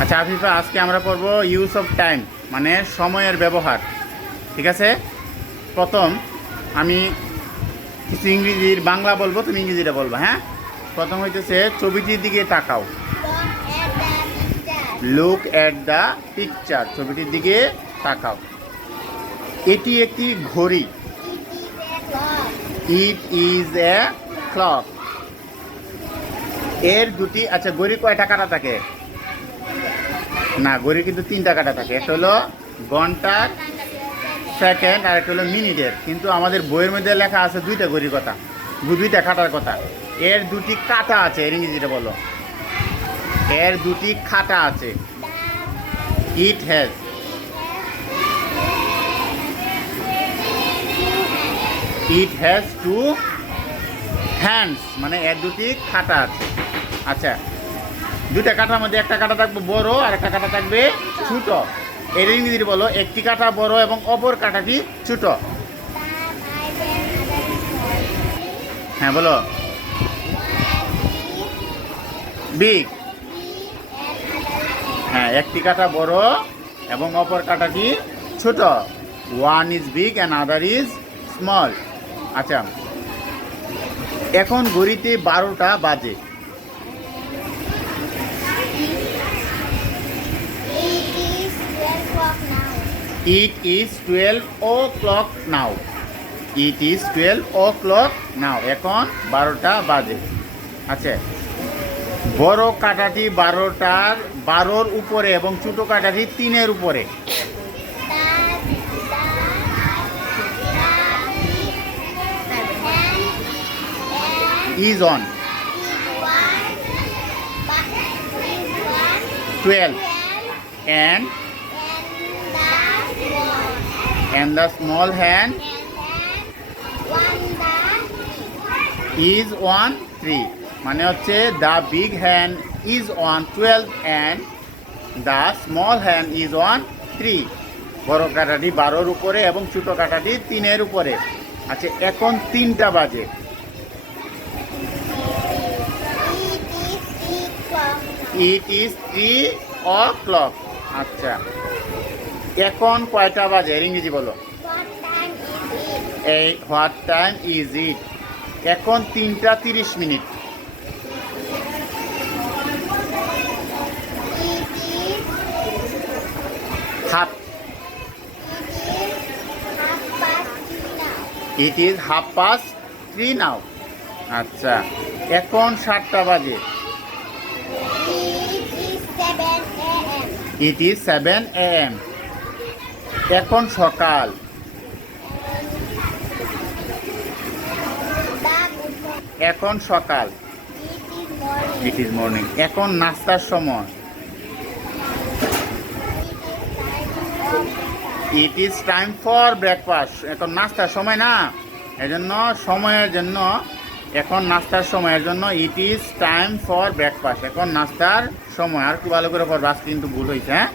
আচ্ছা আফিফা, আজকে আমরা পড়ব ইউজ অফ টাইম, মানে সময়ের ব্যবহার। ঠিক আছে, প্রথম আমি কিছু ইংরেজির বাংলা বলবো, তুমি ইংরেজিটা বলবা। হ্যাঁ, প্রথম হইতেছে ছবিটির দিকে তাকাও। লুক অ্যাট দ্য পিকচার, ছবিটির দিকে তাকাও। এটি একটি ঘড়ি। It is a clock. এর দুটি, আচ্ছা ঘড়ি কয়টা কাটা থাকে? না, ঘড়ি কিন্তু তিনটা কাটা থাকে। একটা হলো ঘন্টার, সেকেন্ড, আর একটা হলো মিনিটের। কিন্তু আমাদের বইয়ের মধ্যে লেখা আছে দুইটা ঘড়ির কথা, দুইটা কাটার কথা। এর দুটি কাটা আছে, এর ইংরেজিটা বলো। এর দুটি খাটা আছে। It has. It has to hands, মানে এর দুটি খাটা আছে। আচ্ছা, দুইটা কাটার মধ্যে একটা কাটা থাকবে বড় আর একটা কাটা থাকবে ছোট। এর ইংরেজি বলো। একটি কাটা বড় এবং অপর কাটাটি ছোট। হ্যাঁ বলো। বিগ। হ্যাঁ, একটি কাটা বড় এবং অপর কাটাটি ছোট। One is big and other is small. আচ্ছা, এখন ঘড়িতে 12টা বাজে। It is 12 o'clock now. It is 12 o'clock now. এখন 12টা বাজে। আচ্ছা, বড় কাটাটি 12র উপরে এবং ছোট কাটাটি 3-এর উপরে। Is on 12 and the small hand is on 3, মানে হচ্ছে the big hand is on 12 and the small hand is on 3. বড় কাটাটি 12-র উপরে এবং ছোট কাটাটি 3-এর উপরে। আচ্ছা, এখন 3টা বাজে। It is 3 o'clock. আচ্ছা, এখন কয়টা বাজে? ইংরেজি বলো। এই হোয়াট টাইম ইজ ইট? এখন 3টা 30 মিনিট। হাফ। ইট ইজ 3:30 নাও। আচ্ছা, এখন 7টা বাজে। It is 7 a.m. এখন সকাল। এখন সকাল। It is morning. এখন নাস্তার সময়। It is time for breakfast. এখন নাস্তার সময় না, এজন্য সময়ের জন্য, এখন নাস্তার সময়ের জন্য it is time for breakfast. এখন নাস্তার সময়। আর কি ভালো করে পড়বা, কিন্তু ভুল হয়েছে। হ্যাঁ।